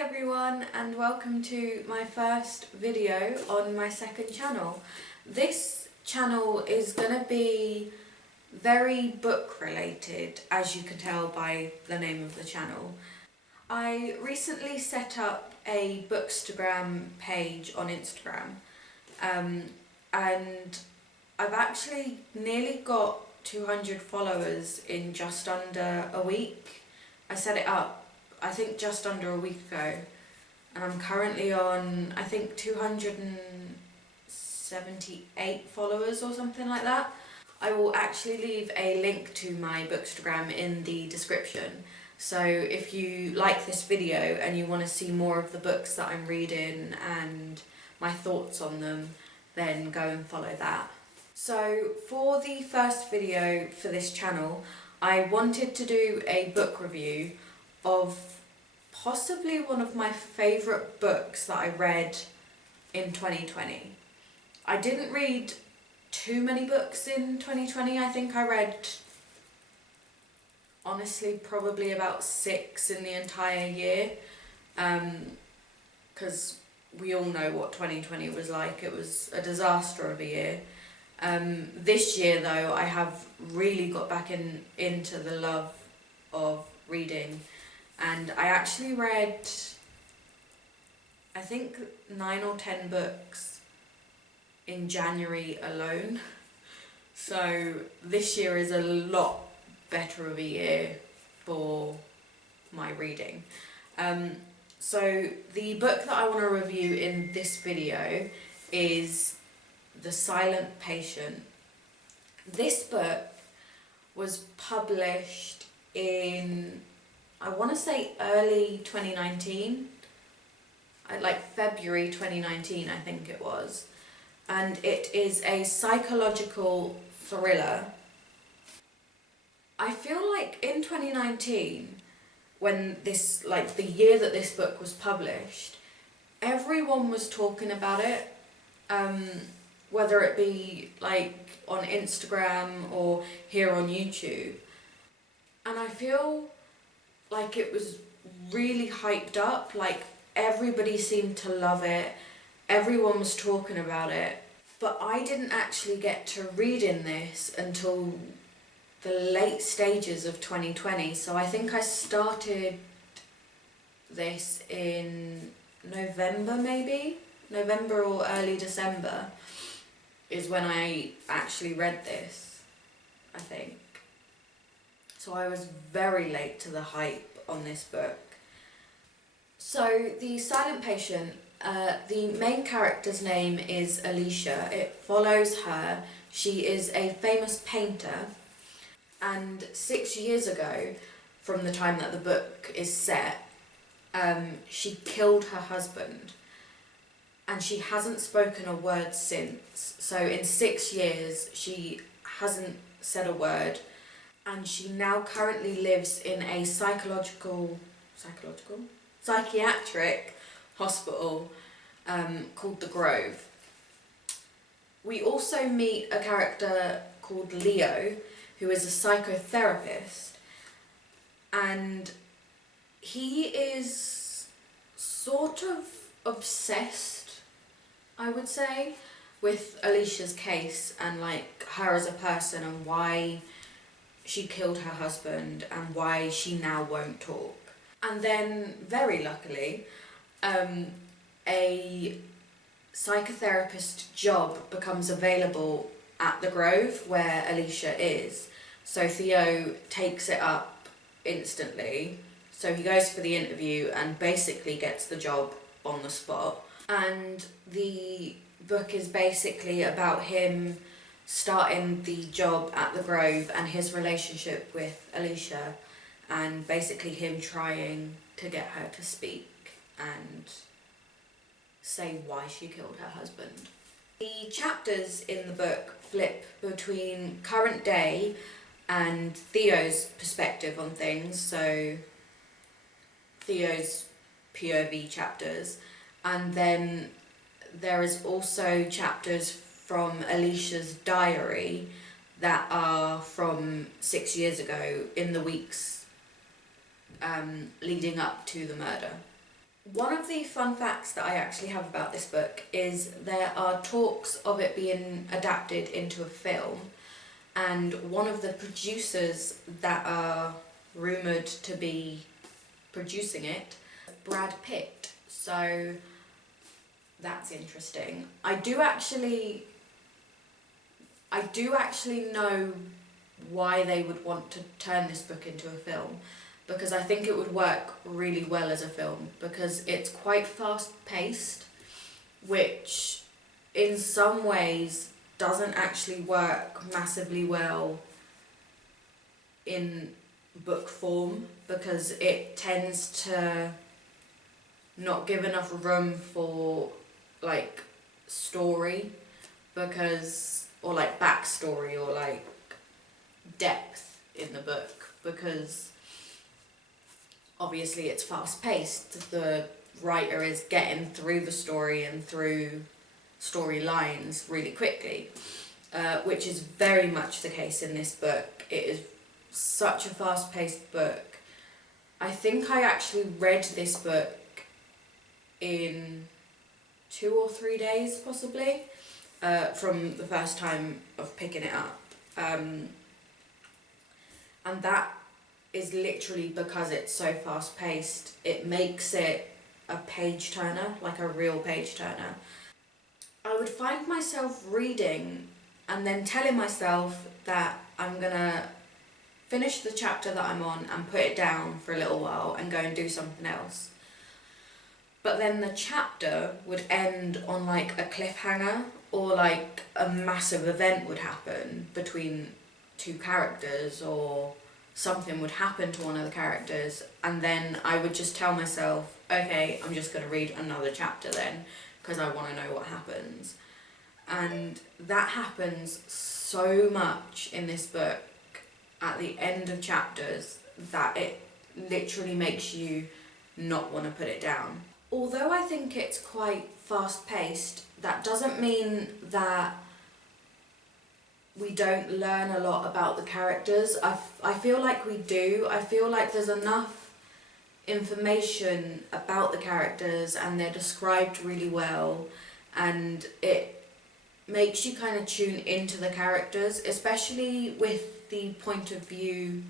everyone, and welcome to my first video on my second channel. This channel is going to be very book related, as you can tell by the name of the channel. I recently set up a Bookstagram page on Instagram, and I've actually nearly got 200 followers in just under a week. I set it up I think just under a week ago, and I'm currently on I think 278 followers or something like that. I will actually leave a link to my Bookstagram in the description, so if you like this video and you want to see more of the books that I'm reading and my thoughts on them, then go and follow that. So for the first video for this channel, I wanted to do a book review of possibly one of my favourite books that I read in 2020. I didn't read too many books in 2020. I think I read, honestly, probably about 6 in the entire year, because we all know what 2020 was like. It was a disaster of a year. This year though, I have really got back into the love of reading, and I actually read I think 9 or 10 books in January alone. So this year is a lot better of a year for my reading. So the book that I want to review in this video is The Silent Patient. This book was published in, I want to say early 2019, like February 2019 I think it was, and it is a psychological thriller. I feel like in 2019, when this, like the year that this book was published, everyone was talking about it, whether it be like on Instagram or here on YouTube, and I feel like it was really hyped up. Like everybody seemed to love it, everyone was talking about it, but I didn't actually get to read in this until the late stages of 2020. So I think I started this in November, maybe November or early December is when I actually read this, I think. So I was very late to the hype on this book. So The Silent Patient, the main character's name is Alicia. It follows her. She is a famous painter, and 6 years ago, from the time that the book is set, she killed her husband, and she hasn't spoken a word since. So in 6 years she hasn't said a word, and she now currently lives in a psychiatric hospital called The Grove. We also meet a character called Leo, who is a psychotherapist, and he is sort of obsessed, I would say, with Alicia's case and like her as a person and why she killed her husband and why she now won't talk. And then, very luckily, a psychotherapist job becomes available at the Grove where Alicia is. So Theo takes it up instantly. So he goes for the interview and basically gets the job on the spot. And the book is basically about him starting the job at the Grove and his relationship with Alicia, and basically him trying to get her to speak and say why she killed her husband. The chapters in the book flip between current day and Theo's perspective on things, so Theo's POV chapters, and then there is also chapters from Alicia's diary that are from 6 years ago, in the weeks leading up to the murder. One of the fun facts that I actually have about this book is there are talks of it being adapted into a film, and one of the producers that are rumoured to be producing it, Brad Pitt. So that's interesting. I do actually know why they would want to turn this book into a film, because I think it would work really well as a film, because it's quite fast paced, which in some ways doesn't actually work massively well in book form, because it tends to not give enough room for like story, because, or like backstory, or like depth in the book, because obviously it's fast paced. The writer is getting through the story and through storylines really quickly, which is very much the case in this book. It is such a fast paced book. I think I actually read this book in 2 or 3 days possibly, from the first time of picking it up. And that is literally because it's so fast paced. It makes it a page turner, like a real page turner. I would find myself reading and then telling myself that I'm gonna finish the chapter that I'm on and put it down for a little while and go and do something else. But then the chapter would end on like a cliffhanger, or like a massive event would happen between two characters, or something would happen to one of the characters, and then I would just tell myself, okay, I'm just going to read another chapter then, because I want to know what happens. And that happens so much in this book at the end of chapters that it literally makes you not want to put it down. Although I think it's quite fast paced, that doesn't mean that we don't learn a lot about the characters. I feel like we do. I feel like there's enough information about the characters and they're described really well, and it makes you kind of tune into the characters, especially with the point of view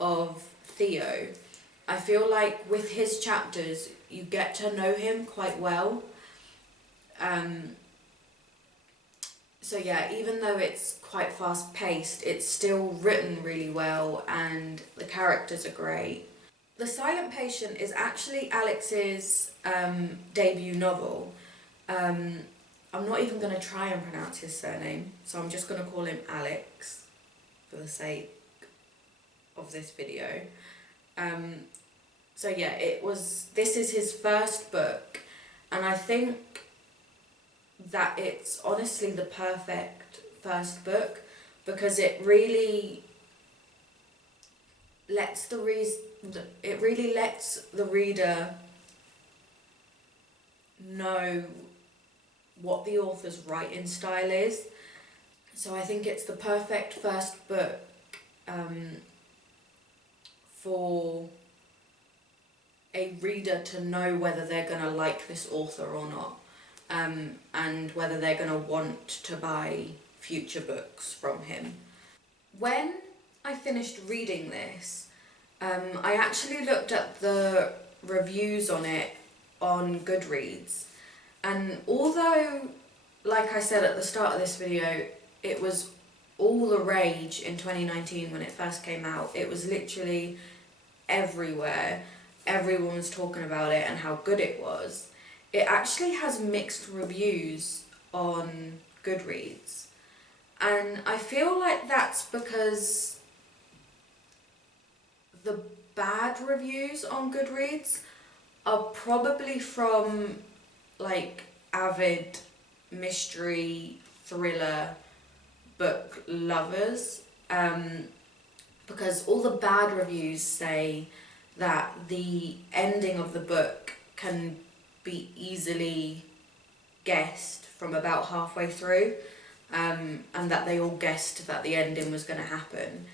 of Theo. I feel like with his chapters you get to know him quite well. So yeah, even though it's quite fast paced, it's still written really well and the characters are great. The Silent Patient is actually Alex's debut novel. I'm not even going to try and pronounce his surname, so I'm just going to call him Alex for the sake of this video. So yeah, this is his first book, and I think that it's honestly the perfect first book, because it really lets the reader know what the author's writing style is. So I think it's the perfect first book for a reader to know whether they're going to like this author or not, and whether they're going to want to buy future books from him. When I finished reading this, I actually looked at the reviews on it on Goodreads, and although, like I said at the start of this video, it was all the rage in 2019 when it first came out. It was literally everywhere. Everyone was talking about it and how good it was. It actually has mixed reviews on Goodreads, and I feel like that's because the bad reviews on Goodreads are probably from like avid mystery thriller book lovers, because all the bad reviews say that the ending of the book can be easily guessed from about halfway through, and that they all guessed that the ending was going to happen.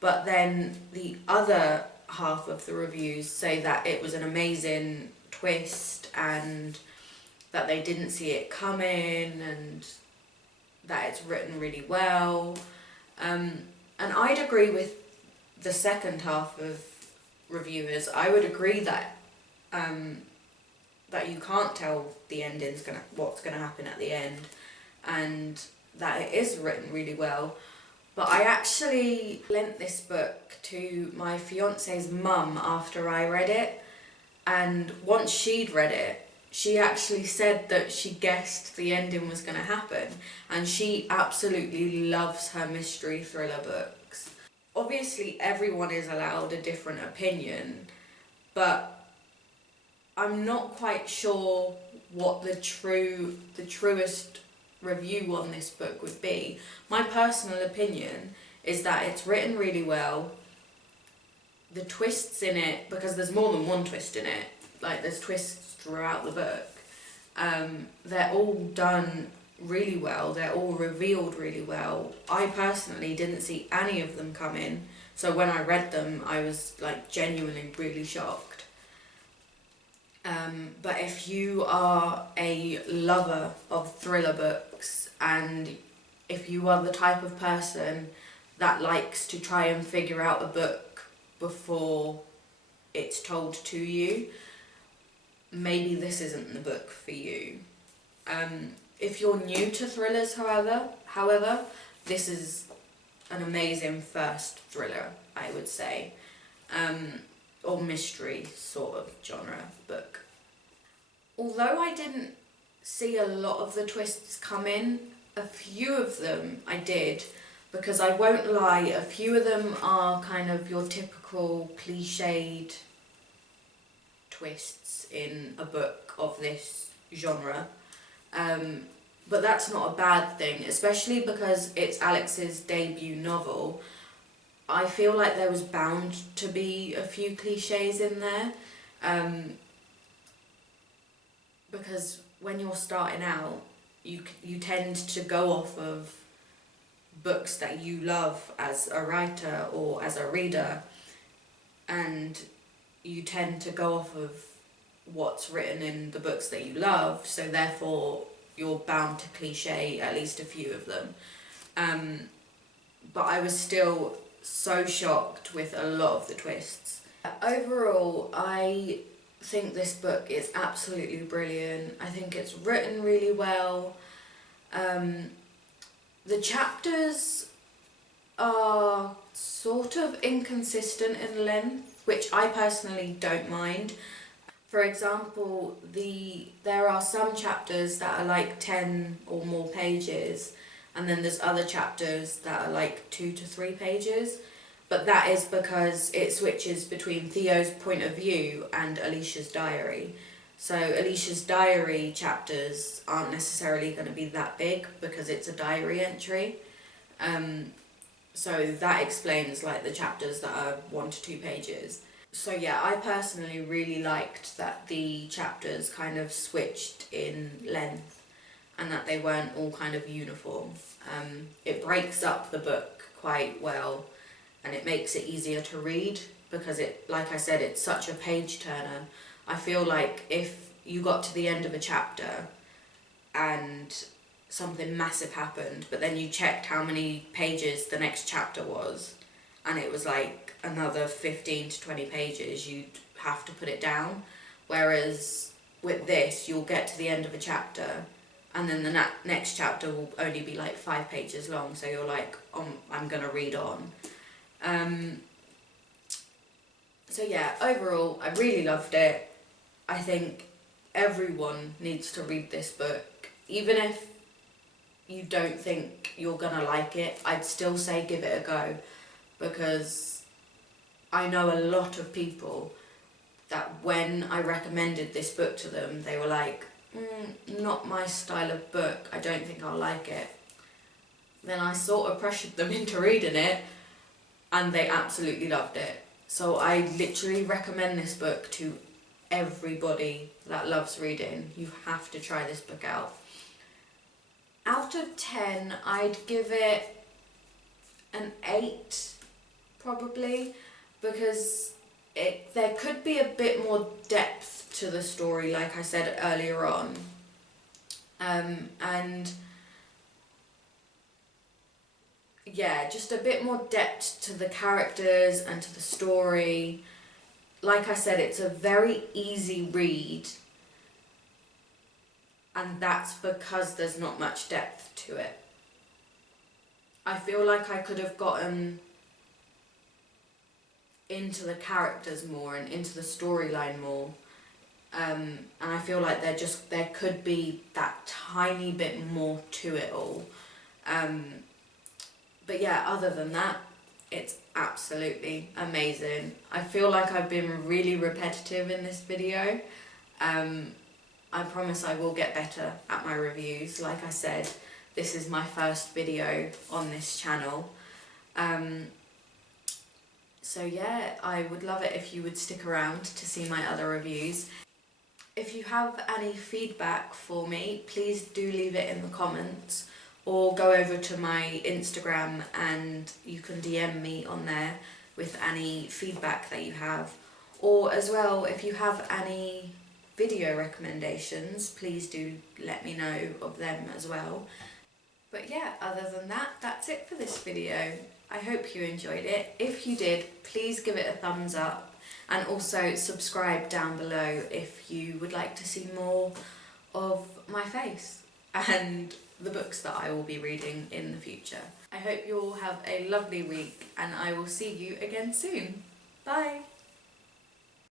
But then the other half of the reviews say that it was an amazing twist and that they didn't see it coming and that it's written really well. And I'd agree with the second half of reviewers. I would agree that that you can't tell the ending's what's gonna happen at the end, and that it is written really well. But I actually lent this book to my fiance's mum after I read it, and once she'd read it, she actually said that she guessed the ending was going to happen, and she absolutely loves her mystery thriller books. Obviously, everyone is allowed a different opinion, but I'm not quite sure what the truest review on this book would be. My personal opinion is that it's written really well. The twists in it, because there's more than one twist in it, like there's twists throughout the book, they're all done really well, they're all revealed really well. I personally didn't see any of them coming, so when I read them I was like genuinely really shocked. But if you are a lover of thriller books, and if you are the type of person that likes to try and figure out a book before it's told to you, maybe this isn't the book for you. If you're new to thrillers, however, this is an amazing first thriller, I would say, or mystery sort of genre book. Although I didn't see a lot of the twists come in, a few of them I did, because I won't lie, a few of them are kind of your typical cliched twists in a book of this genre. But that's not a bad thing, especially because it's Alex's debut novel. I feel like there was bound to be a few cliches in there, because when you're starting out, you tend to go off of books that you love as a writer or as a reader, and you tend to go off of what's written in the books that you love, so therefore you're bound to cliche at least a few of them. But I was still so shocked with a lot of the twists. Overall, I think this book is absolutely brilliant. I think it's written really well. The chapters are sort of inconsistent in length, which I personally don't mind. For example, there are some chapters that are like 10 or more pages, and then there's other chapters that are like 2 to 3 pages. But that is because it switches between Theo's point of view and Alicia's diary. So Alicia's diary chapters aren't necessarily going to be that big because it's a diary entry. So that explains like the chapters that are 1 to 2 pages. So yeah, I personally really liked that the chapters kind of switched in length and that they weren't all kind of uniform. It breaks up the book quite well, and it makes it easier to read because it, like I said, it's such a page turner. I feel like if you got to the end of a chapter and something massive happened, but then you checked how many pages the next chapter was, and it was like another 15 to 20 pages, you'd have to put it down. Whereas with this, you'll get to the end of a chapter, and then the next chapter will only be like 5 pages long, so you're like, oh, I'm gonna read on. So yeah, overall, I really loved it. I think everyone needs to read this book. Even if you don't think you're gonna like it, I'd still say give it a go, because I know a lot of people that when I recommended this book to them, they were like, not my style of book, I don't think I'll like it. Then I sort of pressured them into reading it, and they absolutely loved it. So I literally recommend this book to everybody that loves reading. You have to try this book out. Out of 10, I'd give it an 8, probably, because there could be a bit more depth to the story, like I said earlier on. And yeah, just a bit more depth to the characters and to the story. Like I said, it's a very easy read, and that's because there's not much depth to it. I feel like I could have gotten into the characters more and into the storyline more, and I feel like there could be that tiny bit more to it all. But yeah, other than that, it's absolutely amazing. I feel like I've been really repetitive in this video. I promise I will get better at my reviews. Like I said, this is my first video on this channel. So yeah, I would love it if you would stick around to see my other reviews. If you have any feedback for me, please do leave it in the comments, or go over to my Instagram and you can DM me on there with any feedback that you have. Or as well, if you have any video recommendations, please do let me know of them as well. But yeah, other than that, that's it for this video. I hope you enjoyed it. If you did, please give it a thumbs up, and also subscribe down below if you would like to see more of my face and the books that I will be reading in the future. I hope you all have a lovely week, and I will see you again soon. Bye!